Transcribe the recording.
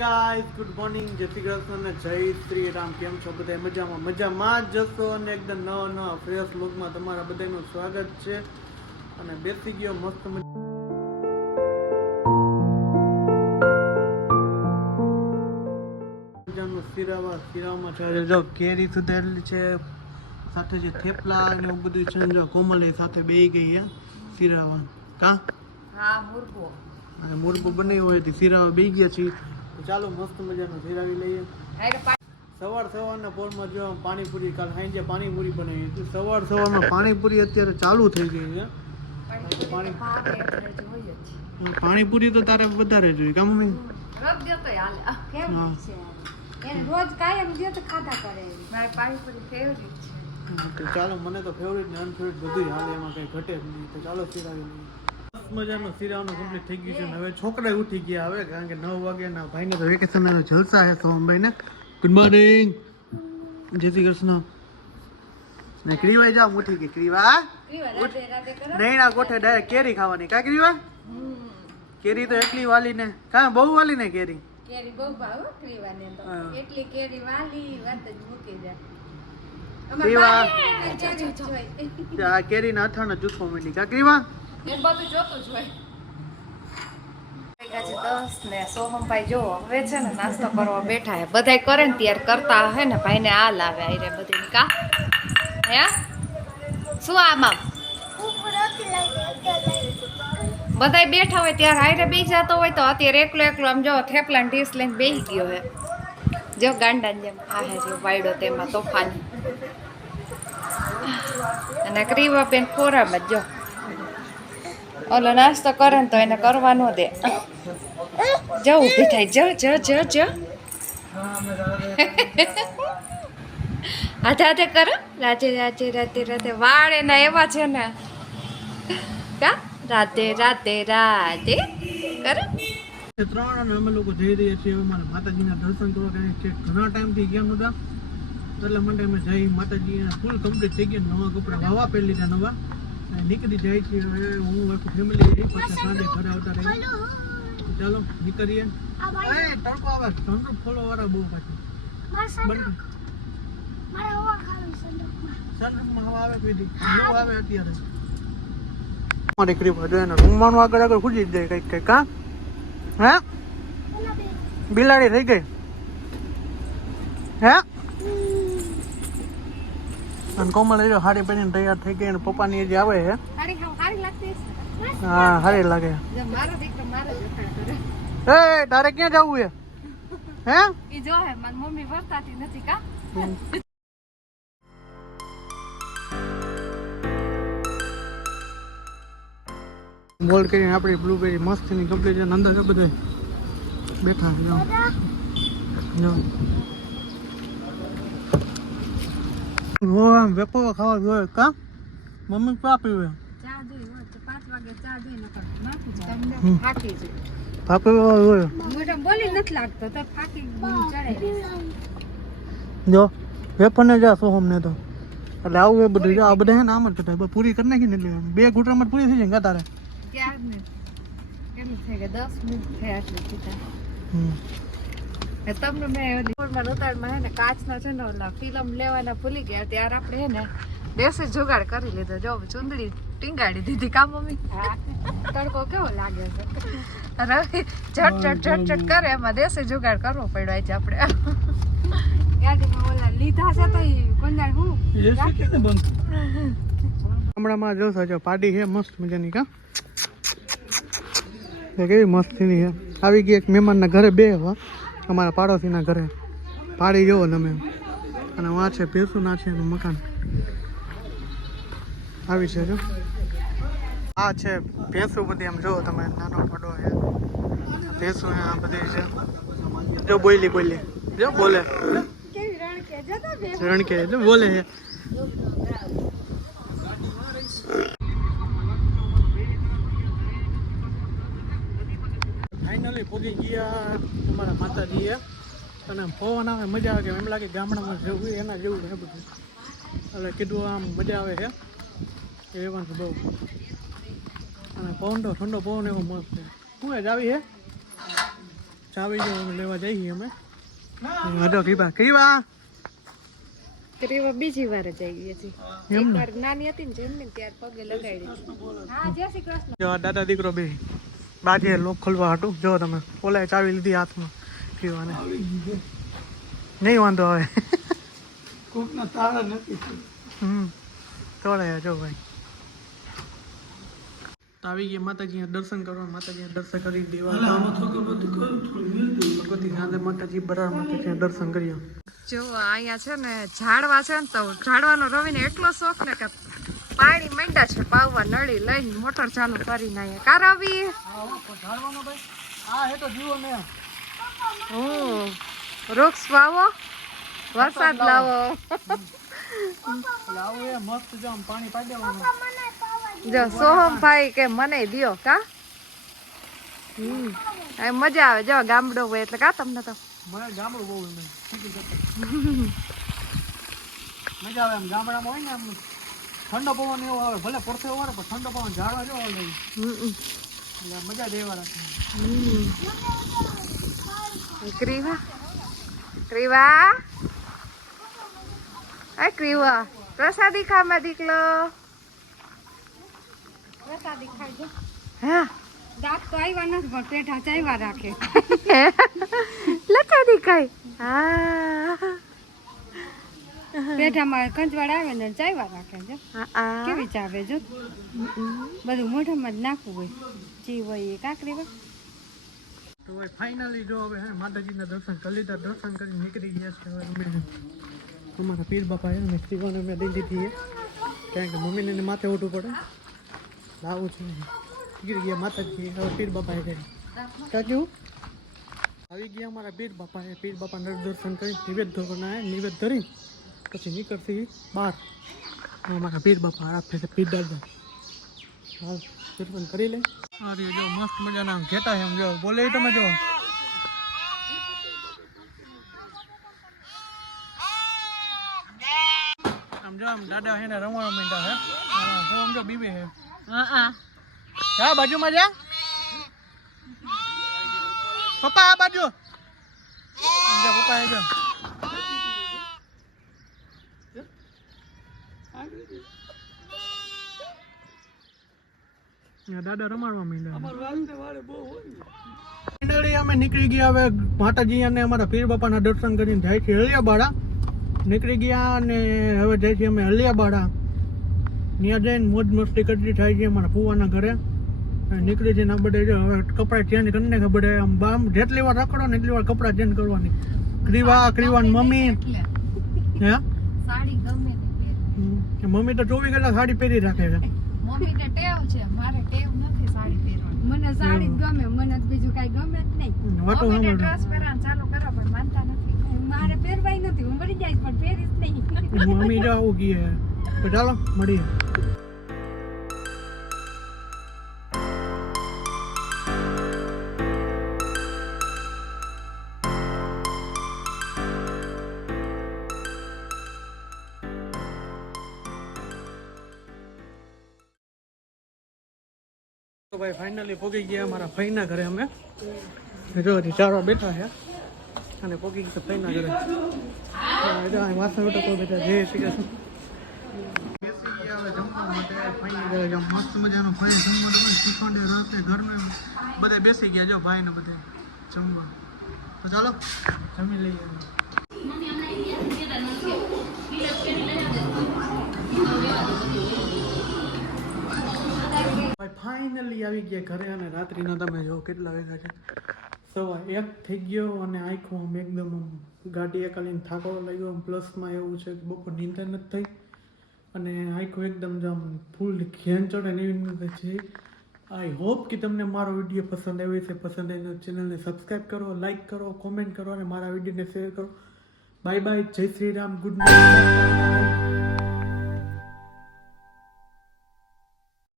Guys good morning, જય શ્રી કૃષ્ણ અને જય શ્રી રામ. કેમ છો બધા? મજામાં જ જશો અને એકદમ નવા ફ્રેશ લુકમાં તમારા બધાનું સ્વાગત છે. અને બેસી ગયો મસ્ત મજાનું શીરામાં છે. જો કેરી સુધારેલી છે, સાથે જે થેપલા ને એવું બધું છે. જો કોમલ સાથે બેહી ગઈ છે શીરાવા. અને મુરબો બનાવ્યો હોય તો શીરાવા બેહી ગયા છીએ. ચાલો મસ્ત મજાનું શીરાવી લઈએ. સવારના પોરમાં જો પાણીપુરી, કાલ સાંજે પાણીપુરી બનાવી હતી. સવારમાં પાણીપુરી અત્યારે ચાલુ થઈ ગઈ છે. પાણીપુરી તો તારે વધારે જોઈએ કામ મમ્મી. ચાલો, મને તો ફેવરિટ ને અનફેવરિટ બધું હાલે, એમાં કઈ ઘટે જ નહીં. તો ચાલો શીરાવી લઈએ. મજાનું શીરાવાનું કમ્પ્લીટ થઈ ગયું છે. હવે છોકરા ઉઠી ગયા હવે, કારણ કે 9 વાગ્યાના ભાઈને તો વેકેશન જલસા છે સોમભાઈને. ગુડ મોર્નિંગ, જય શ્રી કૃષ્ણ. ને ક્રીવાઈ જાવ ઉઠી ગઈ. ક્રીવા નૈણા કોઠે ડાયરેક્ટ કેરી ખાવાની. કા ક્રીવા? કેરી તો એટલી વાલી ને કા બહુ વાલી ને કેરી બહુ ભાવ ક્રીવાને તો એટલી કેરી વાલી વાત જ મૂકી જાય. આ કેરી ના અથાણ જૂથો માંડી. કા ક્રીવા? એ બધું જોતું જ હોય. 10 ને સોહમભાઈ જો હવે છે ને નાસ્તો કરવા બેઠા હે. બધાય કરે ને ત્યારે કરતા હે ને ભાઈ ને આ લાવે આઈ રે બધી કા હે શું આમાં બધાય બેઠા હોય ત્યારે હારે બેસી જતો હોય તો અત્યારે એકલો આમ જો થેપલા ને ડીશ લઈને બેસી ગયો હે. જો ગાંડા જેમ આ હે જો વાયડો તેમાં તોફાની. અને ક્રીવા બેન ખોરામાં જો ઓલો નાસ્તો કરે ને તો એને કરવા ન દે. જો ઊભી થાય. જો હાથે કરો. રાતે વાળ એના એવા છે ને કા રાતે કરો. 3 અને અમે લોકો જઈ રહ્યા છીએ અમારા માતાજીના દર્શન કરવા. કારણ કે ઘણા ટાઈમથી ગયા નહોતા, એટલે માટે અમે જઈ માતાજીના ફૂલ કમ્પ્લીટ થઈ ગયા. નવા કપડાં વાવા પહેરી લીધા, નવા નીકળી જાય છે. હવે હું આખું ફેમિલી જઈ, પછી સાંજે ઘરે આવતા રહી. ચાલો નીકળીએ. તડકો આવે, સનરૂફ ખોલો વાળા બહુ પાછું સનરૂફમાં હવા આવે કોઈ દી આવે અત્યારે. મારી ક્રીપ રૂમવાનું આગળ ખુજી જ જાય કઈક કા હે બિલાડી થઈ ગઈ હે. અને કોમલ હાડી પહેરીને તૈયાર થઈ ગઈ. અને પપ્પાની જે આવે છે હા સારી લાગે. એ તારે ક્યાં જવું છે હે? ઈ જો હે મારી મમ્મી વર્તાતી નથી કા. મોલ્ડ કરીને આપણી બ્લુબેરી મસ્તની કમ્પ્લીટ છે. અંદર છે બધે બેઠા છે. જો આમ વેપો ખાવા જોઈએ કા મમ્મી ચા પીવે. ચા જોઈ હોય તો 5 વાગે ચા જોઈ નકર માથું તમને ફાટી જાય. ફાપે હોય મોઢા બોલી નથી લાગતો તો ફાટી ચડાઈ જો વેપો ને જા સોહમ ને તો એટલે આવું એ બધું આ બધા હે ને આમ જ કરતા પૂરી કરી નાખી ને એટલે 2 ઘૂંટરામાં પૂરી થઈ જાય તારે. ક્યાં ને કેટલું થઈ ગયા 10 મિનિટ થયા એટલે કીધા. તમને મેં ફોનમાં ઉતારમાં હે ને કાચનો છે ને ઓલા ફિલ્મ લેવાના ભૂલી ગયા ત્યારે આપણે હે ને દેશી જુગાડ કરી લીધો. જો ચુંદડી ટીંગાડી દીધી કા મમ્મી. તડકો કેવો લાગે છે. રવિ ઝટ કરે એમાં દેશી જુગાડ કરવો પડ્યો છે આપણે. ગાડીમાં ઓલા લીધા છે તો કોંજાણ હું હમણાંમાં જોશો જો પાડી છે મસ્ત મજાની કા કેવી મસ્તીની છે. આવી ગઈ એક મહેમાનના ઘરે બે હવા અમારા પાડોશીના ઘરે પાડી જોવો તમે. અને વાં છે ભેંસું ના છે એનું મકાન આવી છે. જો આ છે ભેંસું બધી આમ જોવો તમે. નાનો પાડો છે ભેંસું આ બધી છે. જો બોલી જો બોલે રણકે જો બોલે છે. ફાઇનલી પહોંચી ગયા અમારા માતાજીએ. અને પવન આવે મજા આવે. એમ લાગે ગામડામાં જેવું એના જેવું છે બધું. એટલે કીધું આમ મજા આવે છે એવાનું બહુ. અને પવન તો ઠંડો પવન એવો મસ્ત છે. શું એ જ આવી છે ચાવી જો લેવા જઈએ અમે હજો કીવા કરીવા બીજી વાર જ આવી હતી એકવાર નાની હતી ને જેમને ત્યાર પગે લગાડી હા જય શ્રી કૃષ્ણ જો દાદા દીકરો બે બાજે લોક ખોલવા હતું જો તમે ઓલાએ ચાવી લીધી હાથમાં પીવાને નહીં વાંધો આવે કોકના તાળા નથી તોડાયા જો ભાઈ આવી ગયા માતાજી દર્શન કરવા માતાજી દર્શન કરી દેવા ભગવતી સાંજે માતાજી બરાબર માતાજી દર્શન કર્યા જો અહીંયા છે ને ઝાડવા છે ને તો ઝાડવાનો રવિને એટલો શોખ ને કે પાણી માંડ્યા છે પાવવા નળી લઈને મોટર ચાલુ કરીને અહીંયા કાર આવી ઝાડવાનો ભાઈ આ હે તો જીવો ને વૃક્ષ વાવો વરસાદ લાવો લાવો એ મસ્ત જો આમ પાણી પાઈ દેવાનું જો સોહમભાઈ કે મને દિયો કા મજા આવે જો ગામડો હોય એટલે કા તમને તો મને ગામડું બહુ ગમે મજા આવે આમ ગામડામાં હોય ને આમ ઠંડો પવન એવો આવે ભલે પડતો એવો આવે પણ ઠંડો પવન ઝાડવા જેવો આવે એટલે મજા જ એવા રાખે ક્રીવા ક્રીવા આ ક્રીવા પ્રસાદી ખામાં દીકલો પ્રસાદી ખાજો હા દાંત તો આવ્યા નથી પણ પેઠા ચાવ્યા રાખે લખા દેખાય હા પેઠામાં કંજવાડ આવે ને ચાવ્યા રાખે છે કેવી ચાવે જો બધું મોઢામાં જ નાખવું હોય જી હોય એ કાકરી હોય તો ભાઈ ફાઇનલી જો હવે હે માતાજીના દર્શન કરી લીધા દર્શન કરી નીકળી ગયા છે હવે અમે અમારા પીર બાપા એને શિવાને મેં દઈ દીધી છે કારણ કે મમ્મીને એને માથે ઉઠવું પડે લાવું છે નીકળી ગયા માતાજી હવે પીર બાપાએ કરી કાક્યું આવી ગયા અમારા પીર બાપાના દર્શન કરી નિવેદ ધોરણા નિવેદ ધરી પછી નીકળતી બહાર અમારા પીર બાપા આપે છે પીર દાદા હાલ દર્શન કરી લે અરે જો મસ્ત મજાના ઘેટા છે જો બોલે તમે જો આમ જો આમ દાદા હે ને રમવા માંડ્યા હે જો આમ જો બીબી હે જા બાજુમાં જા પપ્પા આ બાજુ જા પપ્પા એ જો દાદા રમાડવા માંડ્યા અમે નીકળી ગયા હવે માતાજી અને અમારા પીર બાપાના દર્શન કરીને જાય છે હલિયાબાડા નીકળી ગયા અને હવે જાય છે અમે હલિયાબાડા ત્યાં જઈને મોજ મસ્તી કરતી થાય છે અમારા ફુવાના ઘરે નીકળી જઈને આ બધે હવે કપડાં ચેન્જ કરીને ખબર આમ બામ જેટલી વાર રખડો ને એટલી વાર કપડાં ચેન્જ કરવાની ક્રીવા મમ્મી હે સાડી ગમે મમ્મી તો 24 કલાક સાડી પહેરી રાખે છે મમ્મીને ટેવ છે મારે ટેવ નથી સાડી પહેરવાની મને સાડી જ ગમે મને બીજું કાઈ ગમે જ નહીં મમ્મીને ડ્રેસ પહેરવાનું ચાલુ કરો પણ માનતા નથી મારે પહેરવાય નથી હું મરી જઈશ પણ પહેરીશ નહીં મમ્મી જો આવું ગઈ તો ચાલો મળીએ તો ભાઈ ફાઇનલી પોગી ગયા અમારા ફઈના ઘરે અમે જો હજી ચારવા બેઠા છે અને પોગી ગયા ફઈના ઘરે વાસણ ઉઠો તો બેઠા જય શ્રી કૃષ્ણ બેસી ગયા હવે જમવા માટે ફઈના ઘરે મસ્ત મજાનો ફઈ જમવાનું શીખવાડે રસ ઘરનું બધા બેસી ગયા જો ભાઈ ને બધે જમવા તો ચાલો જમી લઈએ ફાઇનલી આવી ગયા ઘરે અને રાત્રિના તમે જો કેટલા વાગ્યા છે 1:15 થઈ ગયો અને આંખો આમ એકદમ ગાડી એકાલીને થાકો લાગ્યો આમ પ્લસમાં એવું છે કે બપોર નીંદર નથી થઈ અને આંખો એકદમ આમ ફૂલ ઘેન ચડે ને એવી રીતે છે આઈ હોપ કે તમને મારો વિડીયો પસંદ આવ્યો છે પસંદ આવે તો ચેનલને સબસ્ક્રાઈબ કરો લાઈક કરો કોમેન્ટ કરો અને મારા વિડીયોને શેર કરો બાય બાય જય શ્રી રામ ગુડ નાઇટ